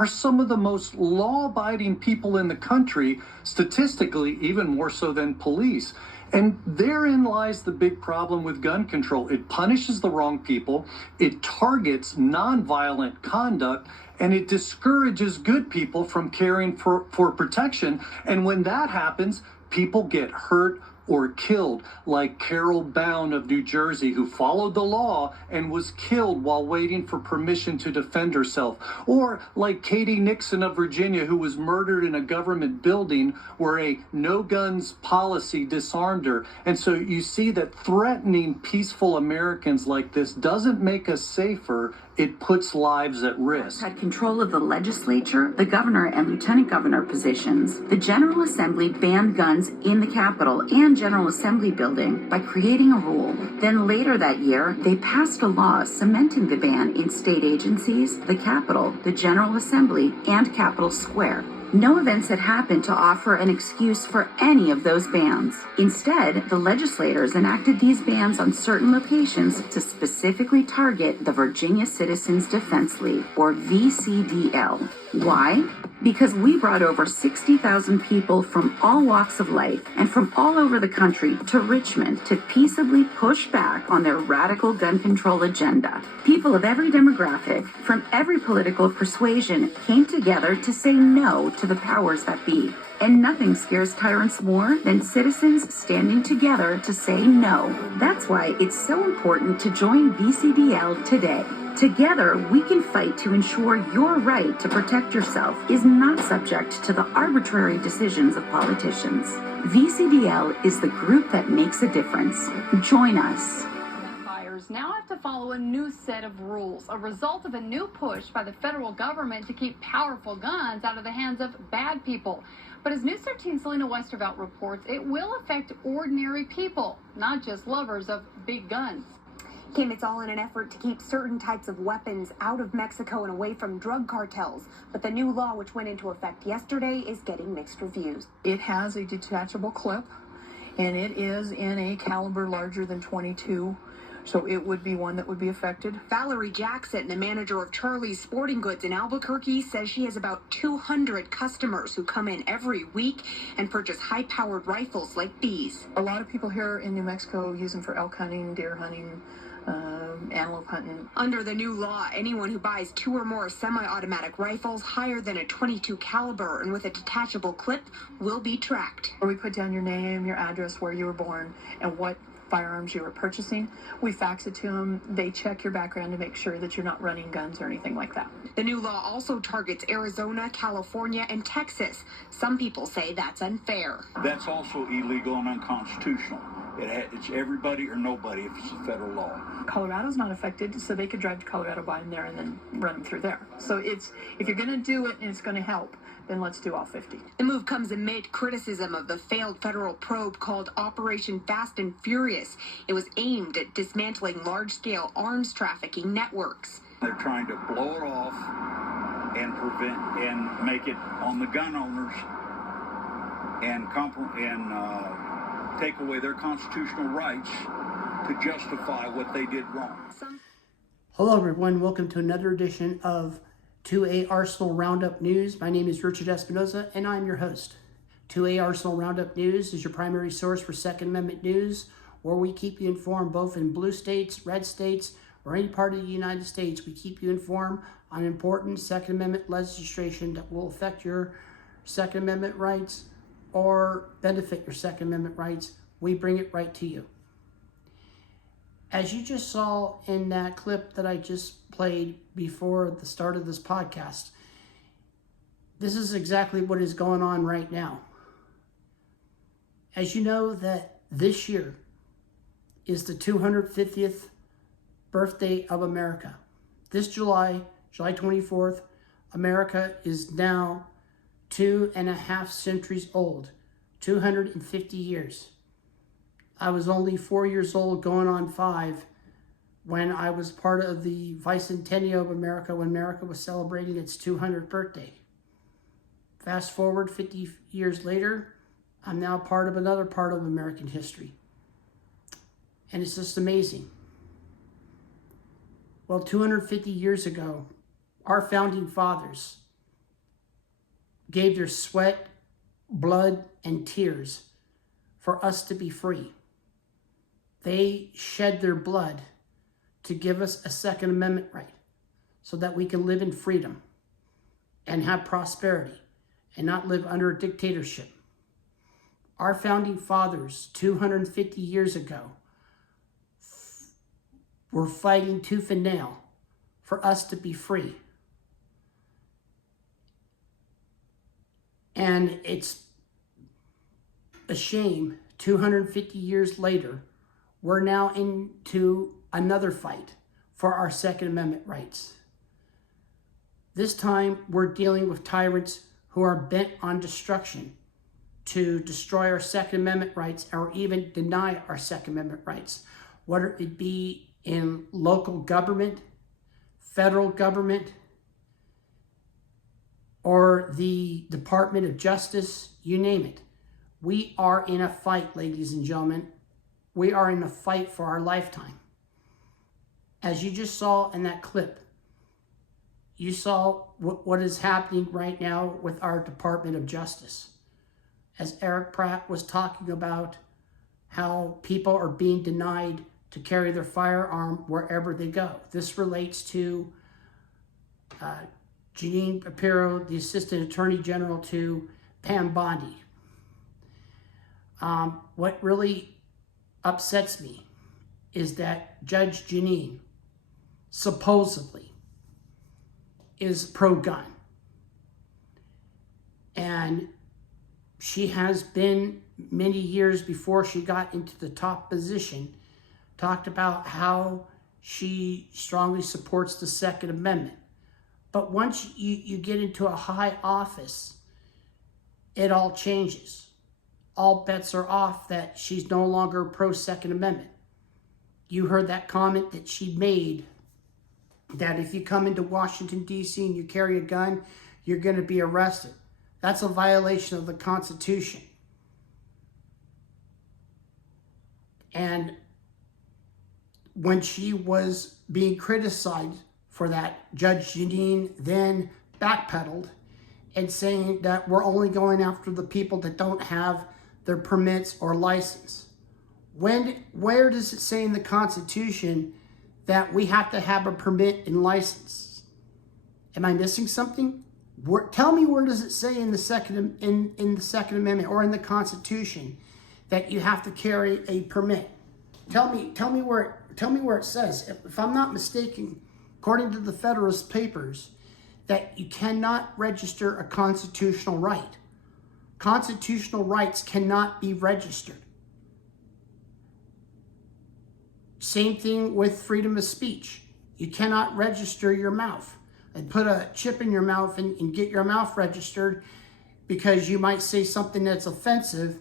are some of the most law-abiding people in the country, statistically, even more so than police. And therein lies the big problem with gun control. It punishes the wrong people, it targets nonviolent conduct, and it discourages good people from caring for protection. And when that happens, people get hurt or killed, like Carol Bound of New Jersey, who followed the law and was killed while waiting for permission to defend herself. Or like Katie Nixon of Virginia, who was murdered in a government building where a no guns policy disarmed her. And so you see that threatening peaceful Americans like this doesn't make us safer, it puts lives at risk. Had control of the legislature, the governor and lieutenant governor positions. The General Assembly banned guns in the Capitol and General Assembly building by creating a rule. Then later that year, they passed a law cementing the ban in state agencies, the Capitol, the General Assembly, and Capitol Square. No events had happened to offer an excuse for any of those bans. Instead, the legislators enacted these bans on certain locations to specifically target the Virginia Citizens Defense League, or VCDL. Why? Because we brought over 60,000 people from all walks of life and from all over the country to Richmond to peaceably push back on their radical gun control agenda. People of every demographic, from every political persuasion, came together to say no to the powers that be. And nothing scares tyrants more than citizens standing together to say no. That's why it's so important to join VCDL today. Together, we can fight to ensure your right to protect yourself is not subject to the arbitrary decisions of politicians. VCDL is the group that makes a difference. Join us. Buyers now have to follow a new set of rules, a result of a new push by the federal government to keep powerful guns out of the hands of bad people. But as News 13's Selena Westervelt reports, it will affect ordinary people, not just lovers of big guns. Kim, it's all in an effort to keep certain types of weapons out of Mexico and away from drug cartels. But the new law, which went into effect yesterday, is getting mixed reviews. It has a detachable clip, and it is in a caliber larger than .22. So it would be one that would be affected. Valerie Jackson, the manager of Charlie's Sporting Goods in Albuquerque, says she has about 200 customers who come in every week and purchase high-powered rifles like these. A lot of people here in New Mexico use them for elk hunting, deer hunting, antelope hunting. Under the new law, anyone who buys 2 or more semi-automatic rifles higher than a .22 caliber and with a detachable clip will be tracked. Or we put down your name, your address, where you were born, and what firearms you were purchasing. We fax it to them. They check your background to make sure that you're not running guns or anything like that. The new law also targets Arizona, California, and Texas. Some people say that's unfair. That's also illegal and unconstitutional. It's everybody or nobody if it's a federal law. Colorado's not affected, so they could drive to Colorado, buy them there, and then run them through there. So if you're going to do it and it's going to help, then let's do all 50. The move comes amid criticism of the failed federal probe called Operation Fast and Furious. It was aimed at dismantling large-scale arms trafficking networks. They're trying to blow it off and prevent and make it on the gun owners and take away their constitutional rights to justify what they did wrong. Hello everyone, welcome to another edition of 2A Arsenal Roundup News. My name is Richard Espinoza and I'm your host. 2A Arsenal Roundup News is your primary source for Second Amendment news, where we keep you informed both in blue states, red states, or any part of the United States. We keep you informed on important Second Amendment legislation that will affect your Second Amendment rights or benefit your Second Amendment rights. We bring it right to you. As you just saw in that clip that I just played before the start of this podcast, this is exactly what is going on right now. As you know, that this year is the 250th birthday of America. This July 24th, America is now 2.5 centuries old, 250 years. I was only 4 years old, going on 5, when I was part of the bicentennial of America, when America was celebrating its 200th birthday. Fast forward 50 years later, I'm now part of another part of American history. And it's just amazing. Well, 250 years ago, our founding fathers gave their sweat, blood, and tears for us to be free. They shed their blood to give us a Second Amendment right so that we can live in freedom and have prosperity and not live under a dictatorship. Our founding fathers 250 years ago were fighting tooth and nail for us to be free. And it's a shame, 250 years later, we're now into another fight for our Second Amendment rights. This time, we're dealing with tyrants who are bent on destruction to destroy our Second Amendment rights or even deny our Second Amendment rights, whether it be in local government, federal government, or the Department of Justice, you name it. We are in a fight, ladies and gentlemen. We are in a fight for our lifetime. As you just saw in that clip, you saw what is happening right now with our Department of Justice. As Eric Pratt was talking about how people are being denied to carry their firearm wherever they go. This relates to Jeanine Pirro, the Assistant Attorney General to Pam Bondi. What really upsets me is that Judge Jeanine supposedly is pro-gun. And she has been, many years before she got into the top position, talked about how she strongly supports the Second Amendment. But once you get into a high office, it all changes. All bets are off that she's no longer pro-Second Amendment. You heard that comment that she made, that if you come into Washington, D.C. and you carry a gun, you're going to be arrested. That's a violation of the Constitution. And when she was being criticized for that, Judge Jeanine then backpedaled and saying that we're only going after the people that don't have their permits or license. Where does it say in the Constitution that we have to have a permit and license? Am I missing something? Tell me, where does it say in the Second Amendment or in the Constitution that you have to carry a permit? Tell me where it says. If I'm not mistaken, according to the Federalist Papers, that you cannot register a constitutional right. Constitutional rights cannot be registered. Same thing with freedom of speech. You cannot register your mouth and put a chip in your mouth and get your mouth registered because you might say something that's offensive.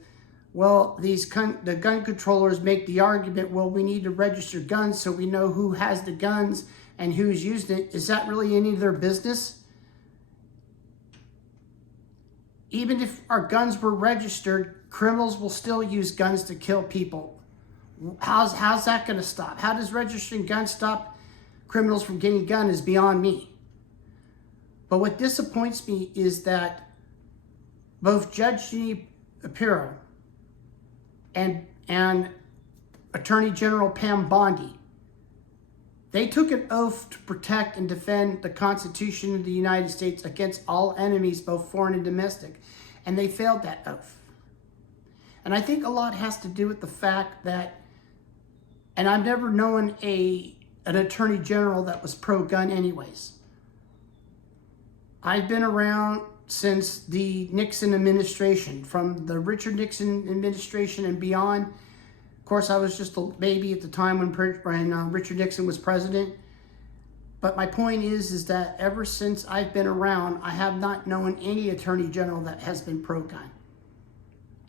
Well, the gun controllers make the argument, well, we need to register guns so we know who has the guns and who's used it. Is that really any of their business? Even if our guns were registered, criminals will still use guns to kill people. How's that going to stop? How does registering guns stop criminals from getting a gun is beyond me. But what disappoints me is that both Judge Jeanine Pirro and Attorney General Pam Bondi, they took an oath to protect and defend the Constitution of the United States against all enemies, both foreign and domestic, and they failed that oath. And I think a lot has to do with the fact that, and I've never known an Attorney General that was pro-gun anyways. I've been around since the Nixon administration, from the Richard Nixon administration and beyond. Of course, I was just a baby at the time when Richard Nixon was president. But my point is that ever since I've been around, I have not known any Attorney General that has been pro-gun.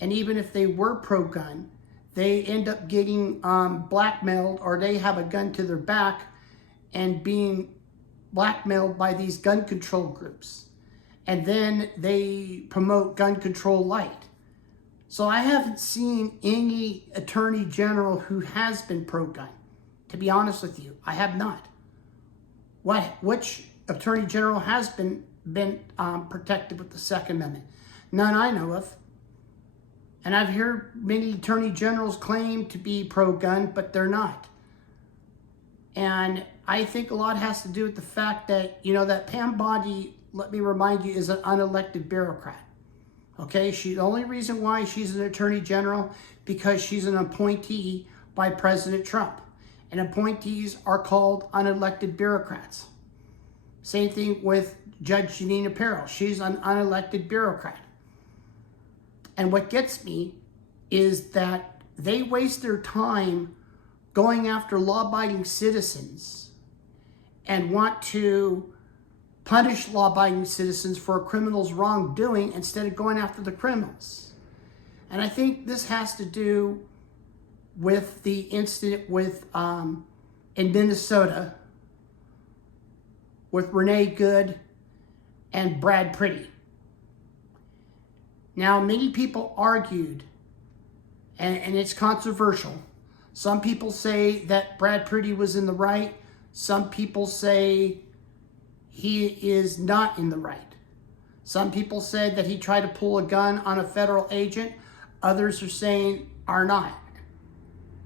And even if they were pro-gun, they end up getting blackmailed, or they have a gun to their back and being blackmailed by these gun control groups. And then they promote gun control light. So I haven't seen any Attorney General who has been pro-gun. To be honest with you, I have not. Which Attorney General has been been protected with the Second Amendment. None I know of. And I've heard many attorney generals claim to be pro-gun, but they're not. And I think a lot has to do with the fact that, that Pam Bondi, let me remind you, is an unelected bureaucrat. Okay, the only reason why she's an attorney general, because she's an appointee by President Trump. And appointees are called unelected bureaucrats. Same thing with Judge Janina Perro. She's an unelected bureaucrat. And what gets me is that they waste their time going after law-abiding citizens and want to punish law-abiding citizens for a criminal's wrongdoing instead of going after the criminals. And I think this has to do with the incident with in Minnesota with Renee Good and Brad Priddy. Now, many people argued, and it's controversial. Some people say that Brad Priddy was in the right. Some people say he is not in the right. Some people said that he tried to pull a gun on a federal agent. Others are saying are not.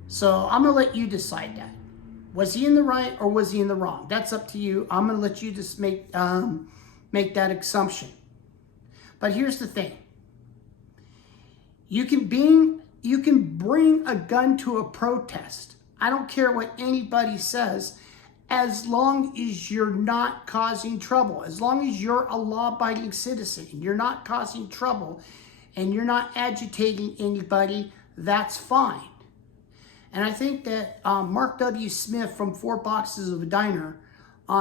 So I'm going to let you decide that. Was he in the right or was he in the wrong? That's up to you. I'm going to let you just make that assumption. But here's the thing. You can bring a gun to a protest. I don't care what anybody says, as long as you're not causing trouble. As long as you're a law-abiding citizen and you're not causing trouble and you're not agitating anybody, that's fine. And I think that Mark W. Smith from Four Boxes of a Diner,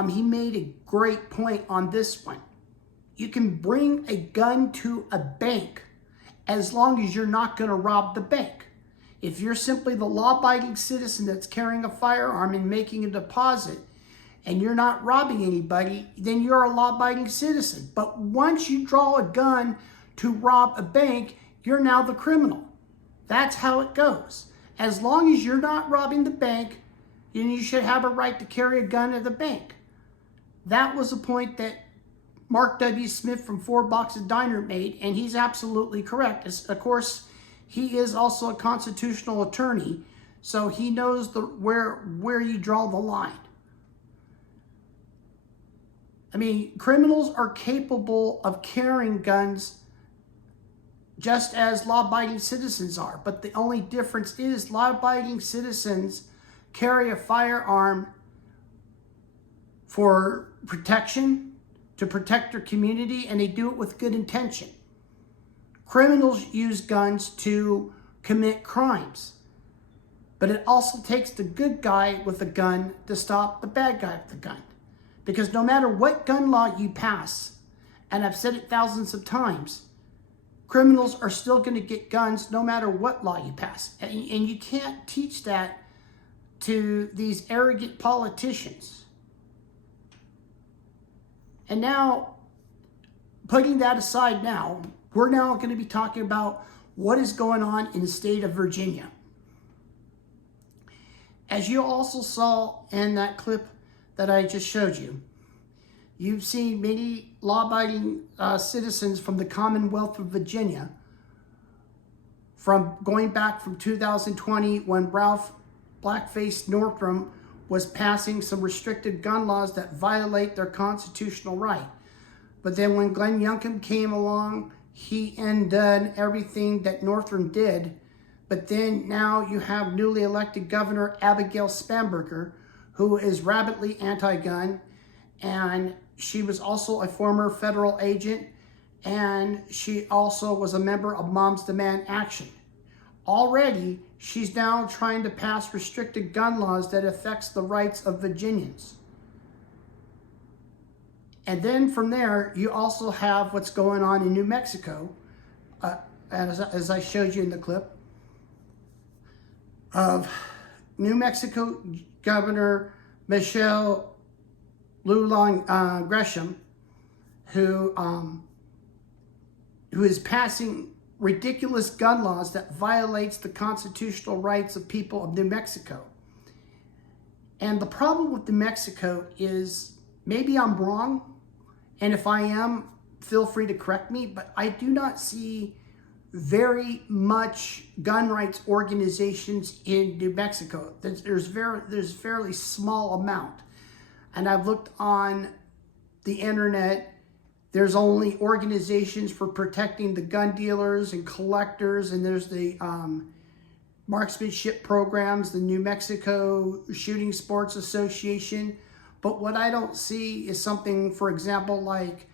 he made a great point on this one. You can bring a gun to a bank as long as you're not going to rob the bank. If you're simply the law-abiding citizen that's carrying a firearm and making a deposit and you're not robbing anybody, then you're a law-abiding citizen. But once you draw a gun to rob a bank, you're now the criminal. That's how it goes. As long as you're not robbing the bank, then you should have a right to carry a gun at the bank. That was a point that Mark W. Smith from Four Boxes Diner made, and he's absolutely correct. Of course, he is also a constitutional attorney, so he knows where you draw the line. I mean, criminals are capable of carrying guns just as law-abiding citizens are, but the only difference is law-abiding citizens carry a firearm for protection, to protect their community, and they do it with good intention. Criminals use guns to commit crimes, but it also takes the good guy with a gun to stop the bad guy with the gun. Because no matter what gun law you pass, and I've said it thousands of times, criminals are still going to get guns no matter what law you pass. And you can't teach that to these arrogant politicians. And now, putting that aside now, we're now going to be talking about what is going on in the state of Virginia. As you also saw in that clip that I just showed you, you've seen many law-abiding citizens from the Commonwealth of Virginia, from going back from 2020 when Ralph Blackface Northam was passing some restricted gun laws that violate their constitutional right. But then when Glenn Youngkin came along, he undone everything that Northam did. But then now you have newly elected Governor Abigail Spanberger, who is rabidly anti-gun, and she was also a former federal agent, and she also was a member of Moms Demand Action. Already, she's now trying to pass restricted gun laws that affects the rights of Virginians. And then from there, you also have what's going on in New Mexico, as I showed you in the clip, of New Mexico Governor Michelle Lujan Grisham, who is passing ridiculous gun laws that violates the constitutional rights of people of New Mexico. And the problem with New Mexico is, maybe I'm wrong, And if I am, feel free to correct me, but I do not see very much gun rights organizations in New Mexico. There's fairly small amount. And I've looked on the internet, there's only organizations for protecting the gun dealers and collectors, and there's the marksmanship programs, the New Mexico Shooting Sports Association. But what I don't see is something, for example, like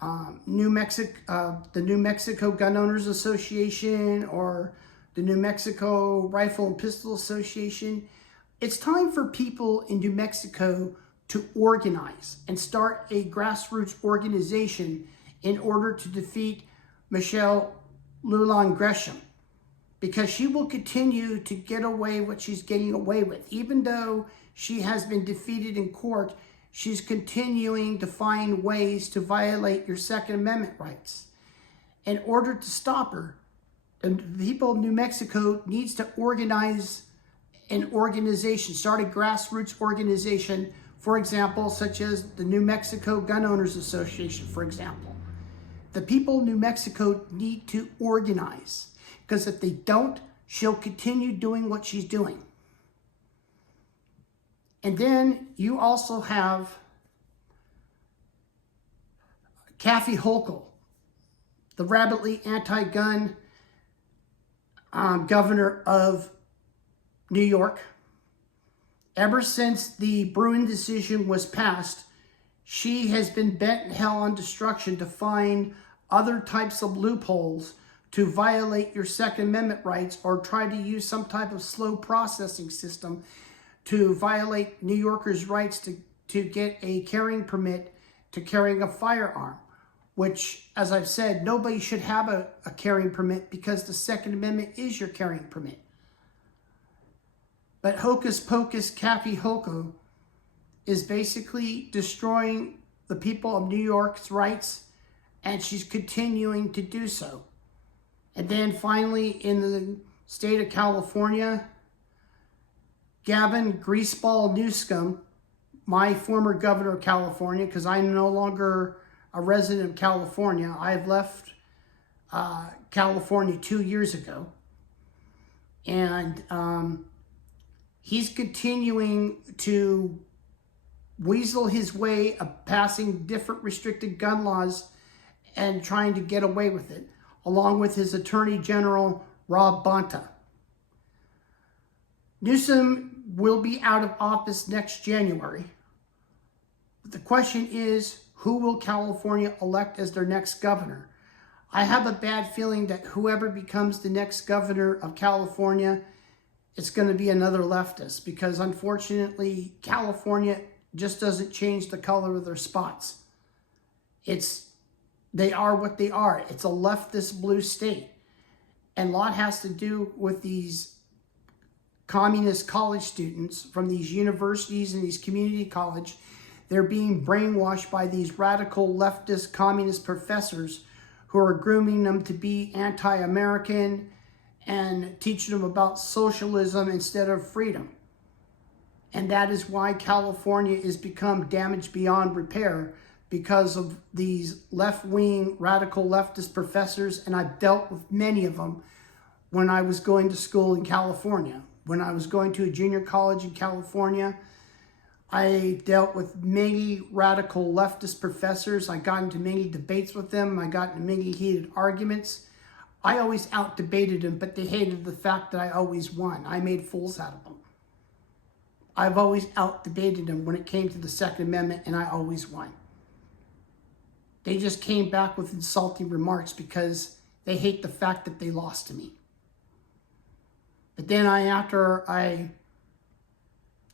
the New Mexico Gun Owners Association or the New Mexico Rifle and Pistol Association. It's time for people in New Mexico to organize and start a grassroots organization in order to defeat Michelle Lujan Grisham, because she will continue to get away what she's getting away with. Even though she has been defeated in court, she's continuing to find ways to violate your Second Amendment rights. In order to stop her, the people of New Mexico needs to organize an organization, start a grassroots organization, for example, such as the New Mexico Gun Owners Association, for example. The people of New Mexico need to organize, because if they don't, she'll continue doing what she's doing. And then you also have Kathy Hochul, the rabidly anti-gun governor of New York. Ever since the Bruin decision was passed, she has been bent hell on destruction to find other types of loopholes to violate your Second Amendment rights, or try to use some type of slow processing system to violate New Yorkers' rights to get a carrying permit to carrying a firearm, which, as I've said, nobody should have a carrying permit, because the Second Amendment is your carrying permit. But Hocus Pocus Kathy Hochul is basically destroying the people of New York's rights, and she's continuing to do so. And then finally, in the state of California, Gavin Greaseball Newsom, my former governor of California, because I'm no longer a resident of California. I've left California 2 years ago. And he's continuing to weasel his way of passing different restricted gun laws and trying to get away with it, along with his Attorney General, Rob Bonta. Newsom will be out of office next January. But the question is, who will California elect as their next governor? I have a bad feeling that whoever becomes the next governor of California, it's going to be another leftist, because unfortunately, California just doesn't change the color of their spots. They are what they are. It's a leftist blue state. And a lot has to do with these communist college students from these universities and these community college. They're being brainwashed by these radical leftist communist professors who are grooming them to be anti-American and teaching them about socialism instead of freedom. And that is why California has become damaged beyond repair, because of these left-wing radical leftist professors. And I've dealt with many of them when I was going to school in California. When I was going to a junior college in California, I dealt with many radical leftist professors. I got into many debates with them. I got into many heated arguments. I always out-debated them, but they hated the fact that I always won. I made fools out of them. I've always out-debated them when it came to the Second Amendment, and I always won. They just came back with insulting remarks because they hate the fact that they lost to me. But then after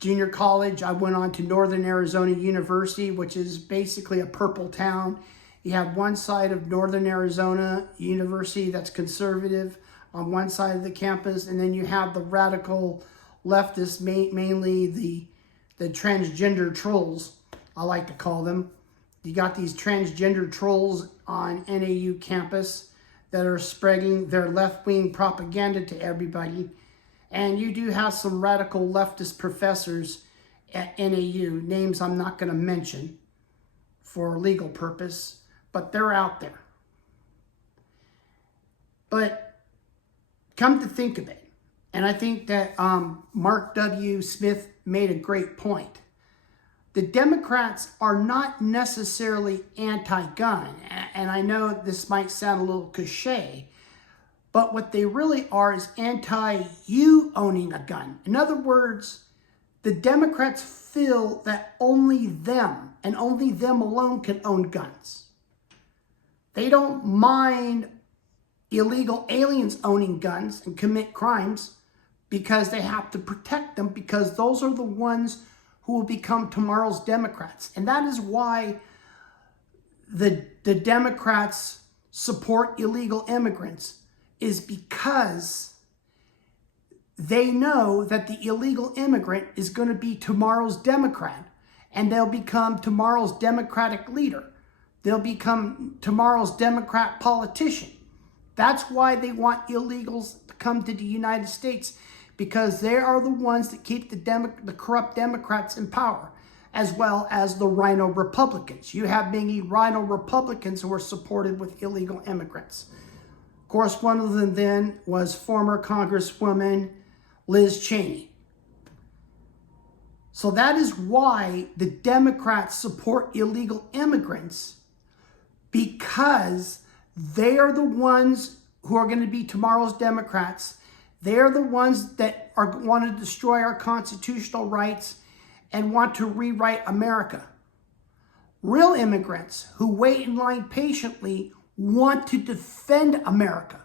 junior college, I went on to Northern Arizona University, which is basically a purple town. You have one side of Northern Arizona University that's conservative on one side of the campus, and then you have the radical leftists, mainly the transgender trolls, I like to call them. You got these transgender trolls on NAU campus that are spreading their left-wing propaganda to everybody. And you do have some radical leftist professors at NAU, names I'm not going to mention for legal purpose, but they're out there. But come to think of it, and I think that Mark W. Smith made a great point. The Democrats are not necessarily anti-gun, and I know this might sound a little cliche, but what they really are is anti-you owning a gun. In other words, the Democrats feel that only them and only them alone can own guns. They don't mind illegal aliens owning guns and commit crimes because they have to protect them, because those are the ones who will become tomorrow's Democrats. And that is why the Democrats support illegal immigrants, is because they know that the illegal immigrant is going to be tomorrow's Democrat, and they'll become tomorrow's Democratic leader. They'll become tomorrow's Democrat politician. That's why they want illegals to come to the United States, because they are the ones that keep the corrupt Democrats in power, as well as the Rhino Republicans. You have many Rhino Republicans who are supported with illegal immigrants. Of course, one of them then was former Congresswoman Liz Cheney. So that is why the Democrats support illegal immigrants, because they are the ones who are going to be tomorrow's Democrats. They're the ones that want to destroy our constitutional rights and want to rewrite America. Real immigrants who wait in line patiently want to defend America.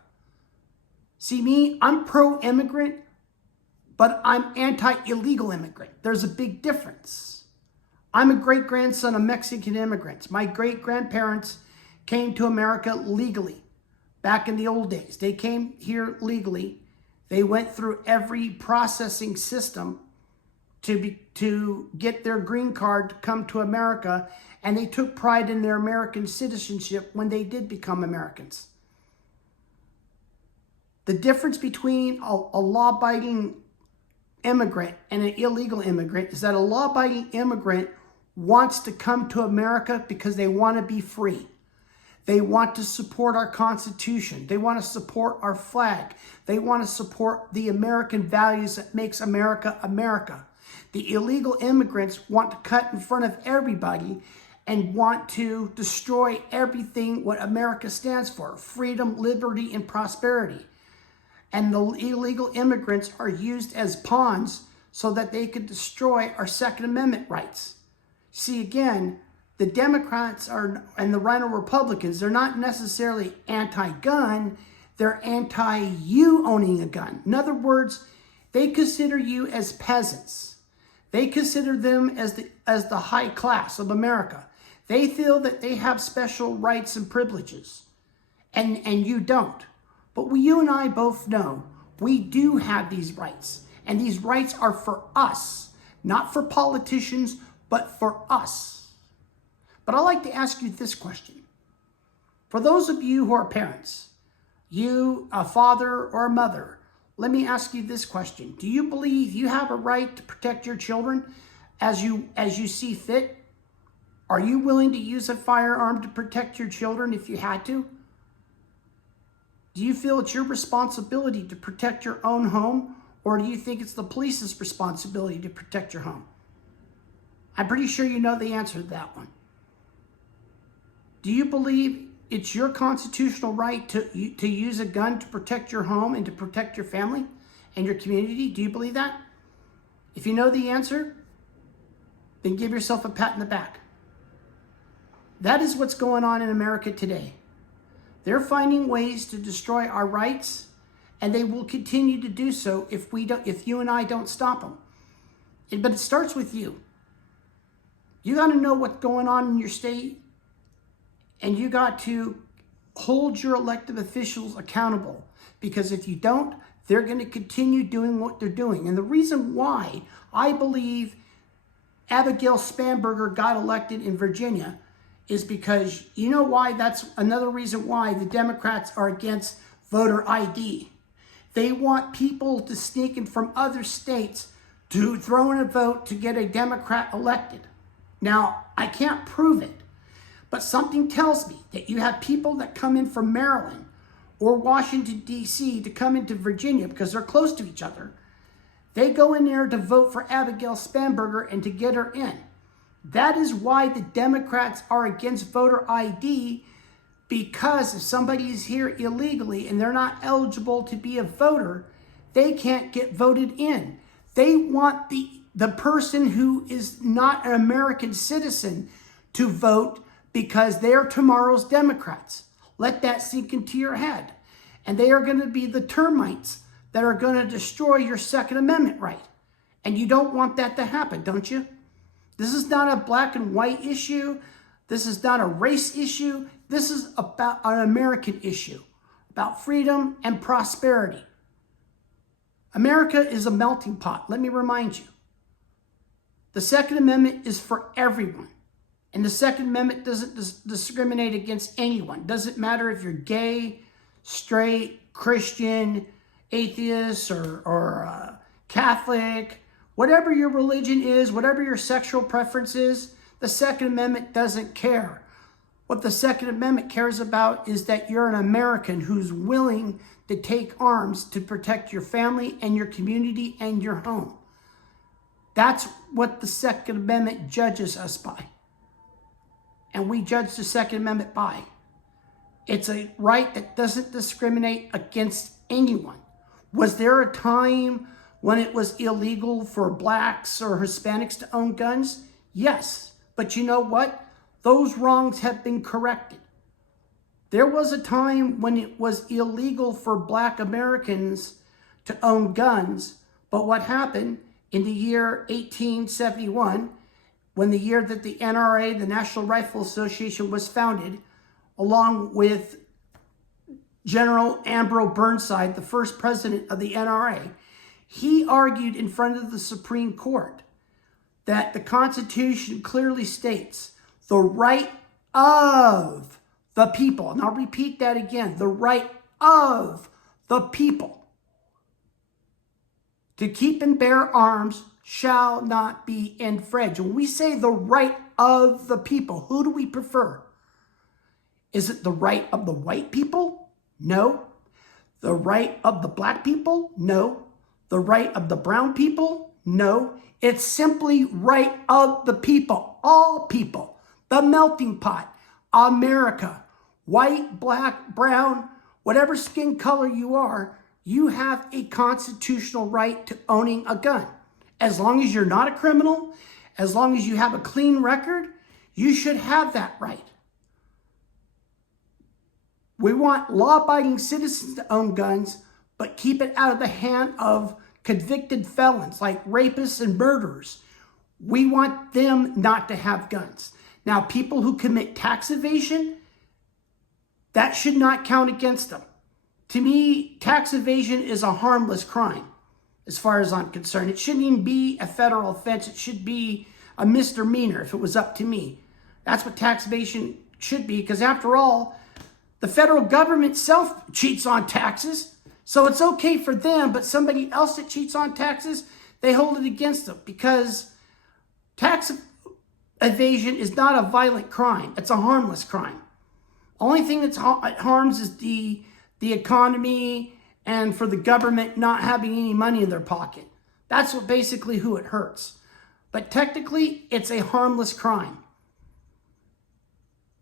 See me, I'm pro-immigrant, but I'm anti-illegal immigrant. There's a big difference. I'm a great-grandson of Mexican immigrants. My great-grandparents came to America legally back in the old days. They came here legally. They went through every processing system to get their green card to come to America, and they took pride in their American citizenship when they did become Americans. The difference between a law-abiding immigrant and an illegal immigrant is that a law-abiding immigrant wants to come to America because they want to be free. They want to support our Constitution. They want to support our flag. They want to support the American values that makes America America. The illegal immigrants want to cut in front of everybody and want to destroy everything what America stands for: freedom, liberty, and prosperity. And the illegal immigrants are used as pawns so that they could destroy our Second Amendment rights. See, again, the Democrats and the Rhino Republicans, they're not necessarily anti-gun, they're anti-you owning a gun. In other words, they consider you as peasants. They consider them as the high class of America. They feel that they have special rights and privileges, and you don't. But you and I both know we do have these rights, and these rights are for us, not for politicians, but for us. But I'd like to ask you this question. For those of you who are parents, you, a father or a mother, let me ask you this question. Do you believe you have a right to protect your children as you see fit? Are you willing to use a firearm to protect your children if you had to? Do you feel it's your responsibility to protect your own home, or do you think it's the police's responsibility to protect your home? I'm pretty sure you know the answer to that one. Do you believe it's your constitutional right to use a gun to protect your home and to protect your family and your community? Do you believe that? If you know the answer, then give yourself a pat in the back. That is what's going on in America today. They're finding ways to destroy our rights, and they will continue to do so if you and I don't stop them. But it starts with you. You got to know what's going on in your state, and you got to hold your elected officials accountable, because if you don't, they're going to continue doing what they're doing. And the reason why I believe Abigail Spanberger got elected in Virginia is because, you know why? That's another reason why the Democrats are against voter ID. They want people to sneak in from other states to throw in a vote to get a Democrat elected. Now, I can't prove it, But something tells me that you have people that come in from Maryland or Washington, D.C. to come into Virginia because they're close to each other. They go in there to vote for Abigail Spanberger and to get her in. That is why the Democrats are against voter ID, because if somebody is here illegally and they're not eligible to be a voter, they can't get voted in. They want the person who is not an American citizen to vote because they are tomorrow's Democrats. Let that sink into your head. And they are going to be the termites that are going to destroy your Second Amendment right. And you don't want that to happen, don't you? This is not a black and white issue. This is not a race issue. This is about an American issue, about freedom and prosperity. America is a melting pot, let me remind you. The Second Amendment is for everyone. And the Second Amendment doesn't discriminate against anyone. Doesn't matter if you're gay, straight, Christian, atheist, or Catholic, whatever your religion is, whatever your sexual preference is, the Second Amendment doesn't care. What the Second Amendment cares about is that you're an American who's willing to take arms to protect your family and your community and your home. That's what the Second Amendment judges us by. And we judge the Second Amendment by. It's a right that doesn't discriminate against anyone. Was there a time when it was illegal for blacks or Hispanics to own guns? Yes. But you know what? Those wrongs have been corrected. There was a time when it was illegal for black Americans to own guns. But what happened in the year 1871, when the year that the NRA, the National Rifle Association, was founded, along with General Ambrose Burnside, the first president of the NRA, he argued in front of the Supreme Court that the Constitution clearly states the right of the people, and I'll repeat that again, the right of the people to keep and bear arms shall not be infringed. When we say the right of the people, who do we prefer? Is it the right of the white people? No. The right of the black people? No. The right of the brown people? No. It's simply right of the people, all people, the melting pot, America, white, black, brown, whatever skin color you are, you have a constitutional right to owning a gun. As long as you're not a criminal, as long as you have a clean record, you should have that right. We want law-abiding citizens to own guns, but keep it out of the hand of convicted felons like rapists and murderers. We want them not to have guns. Now, people who commit tax evasion, that should not count against them. To me, tax evasion is a harmless crime, as far as I'm concerned. It shouldn't even be a federal offense. It should be a misdemeanor if it was up to me. That's what tax evasion should be, because after all, the federal government itself cheats on taxes. So it's okay for them, but somebody else that cheats on taxes, they hold it against them, because tax evasion is not a violent crime. It's a harmless crime. Only thing that harms is the economy and for the government not having any money in their pocket. That's what basically who it hurts. But technically, it's a harmless crime.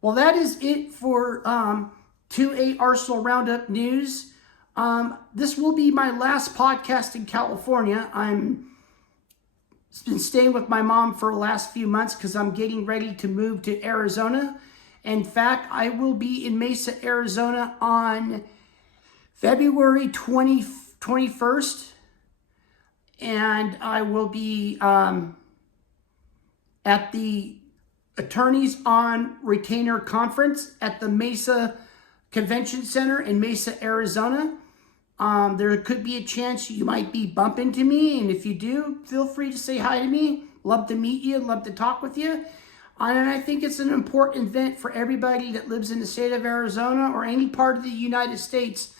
Well, that is it for 2A Arsenal Roundup News. This will be my last podcast in California. I'm been staying with my mom for the last few months because I'm getting ready to move to Arizona. In fact, I will be in Mesa, Arizona on February 21st. And I will be at the Attorneys on Retainer Conference at the Mesa Convention Center in Mesa, Arizona. There could be a chance you might be bumping into me, and if you do, feel free to say hi to me. Love to meet you, love to talk with you. And I think it's an important event for everybody that lives in the state of Arizona or any part of the United States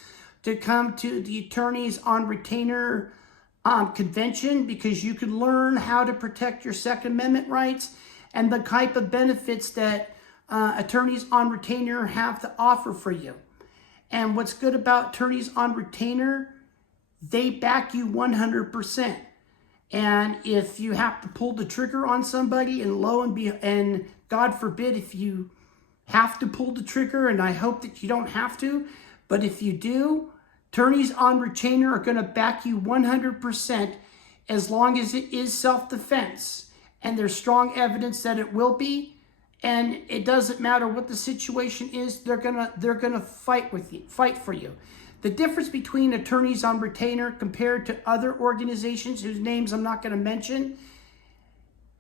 to come to the Attorneys on Retainer convention, because you can learn how to protect your Second Amendment rights and the type of benefits that attorneys on retainer have to offer for you. And what's good about attorneys on retainer, they back you 100%. And if you have to pull the trigger on somebody, and God forbid if you have to pull the trigger, and I hope that you don't have to, but if you do, attorneys on retainer are going to back you 100% as long as it is self-defense and there's strong evidence that it will be. And it doesn't matter what the situation is, they're gonna fight for you. The difference between attorneys on retainer compared to other organizations whose names I'm not going to mention,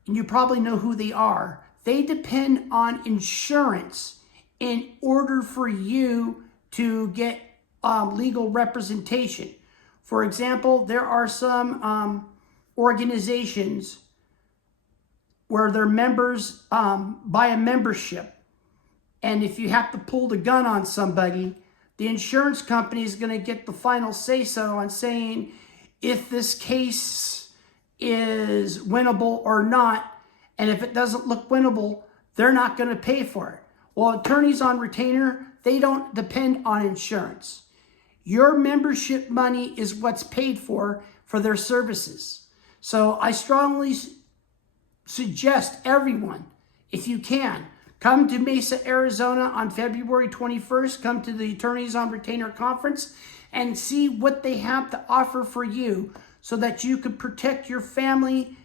and you probably know who they are, they depend on insurance in order for you to get legal representation. For example, there are some organizations where their members buy a membership, and if you have to pull the gun on somebody, the insurance company is going to get the final say-so on saying if this case is winnable or not, and if it doesn't look winnable, they're not going to pay for it. Well, attorneys on retainer, they don't depend on insurance. Your membership money is what's paid for their services. So I strongly suggest everyone, if you can, come to Mesa, Arizona on February 21st. Come to the Attorneys on Retainer Conference and see what they have to offer for you so that you can protect your family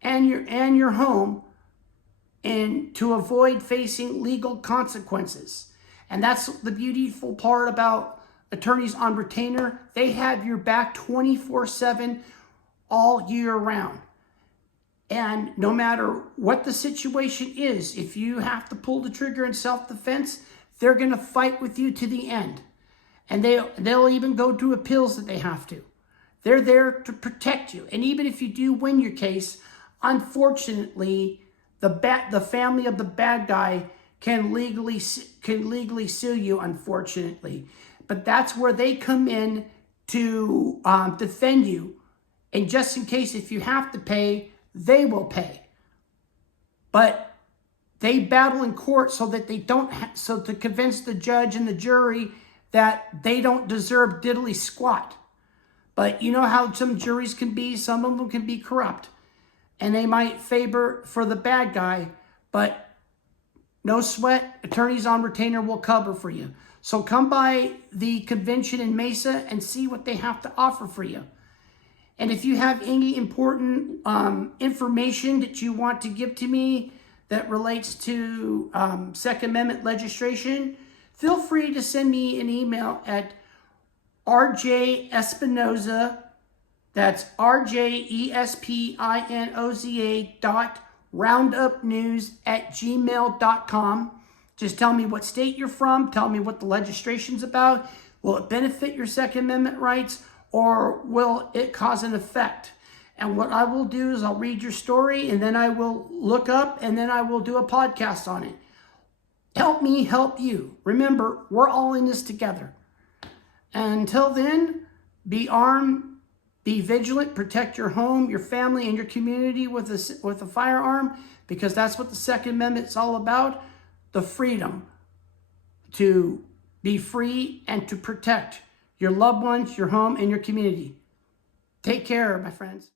and your home and to avoid facing legal consequences. And that's the beautiful part about Attorneys on Retainer. They have your back 24/7 all year round. And no matter what the situation is, if you have to pull the trigger in self-defense, they're going to fight with you to the end. And they'll even go to appeals that they have to. They're there to protect you. And even if you do win your case, unfortunately, the family of the bad guy can legally sue you, unfortunately. But that's where they come in to defend you. And just in case if you have to pay, they will pay. But they battle in court so that they don't, so to convince the judge and the jury that they don't deserve diddly squat. But you know how some juries can be, some of them can be corrupt. And they might favor for the bad guy, but no sweat, Attorneys on Retainer will cover for you. So come by the convention in Mesa and see what they have to offer for you. And if you have any important information that you want to give to me that relates to Second Amendment legislation, feel free to send me an email at rjespinoza, that's rjespinoza.roundupnews@gmail.com. Just tell me what state you're from, tell me what the legislation's about. Will it benefit your Second Amendment rights? Or will it cause an effect? And what I will do is I'll read your story, and then I will look up, and then I will do a podcast on it. Help me help you. Remember, we're all in this together. And until then, be armed, be vigilant, protect your home, your family, and your community with a firearm, because that's what the Second Amendment is all about, the freedom to be free and to protect your loved ones, your home, and your community. Take care, my friends.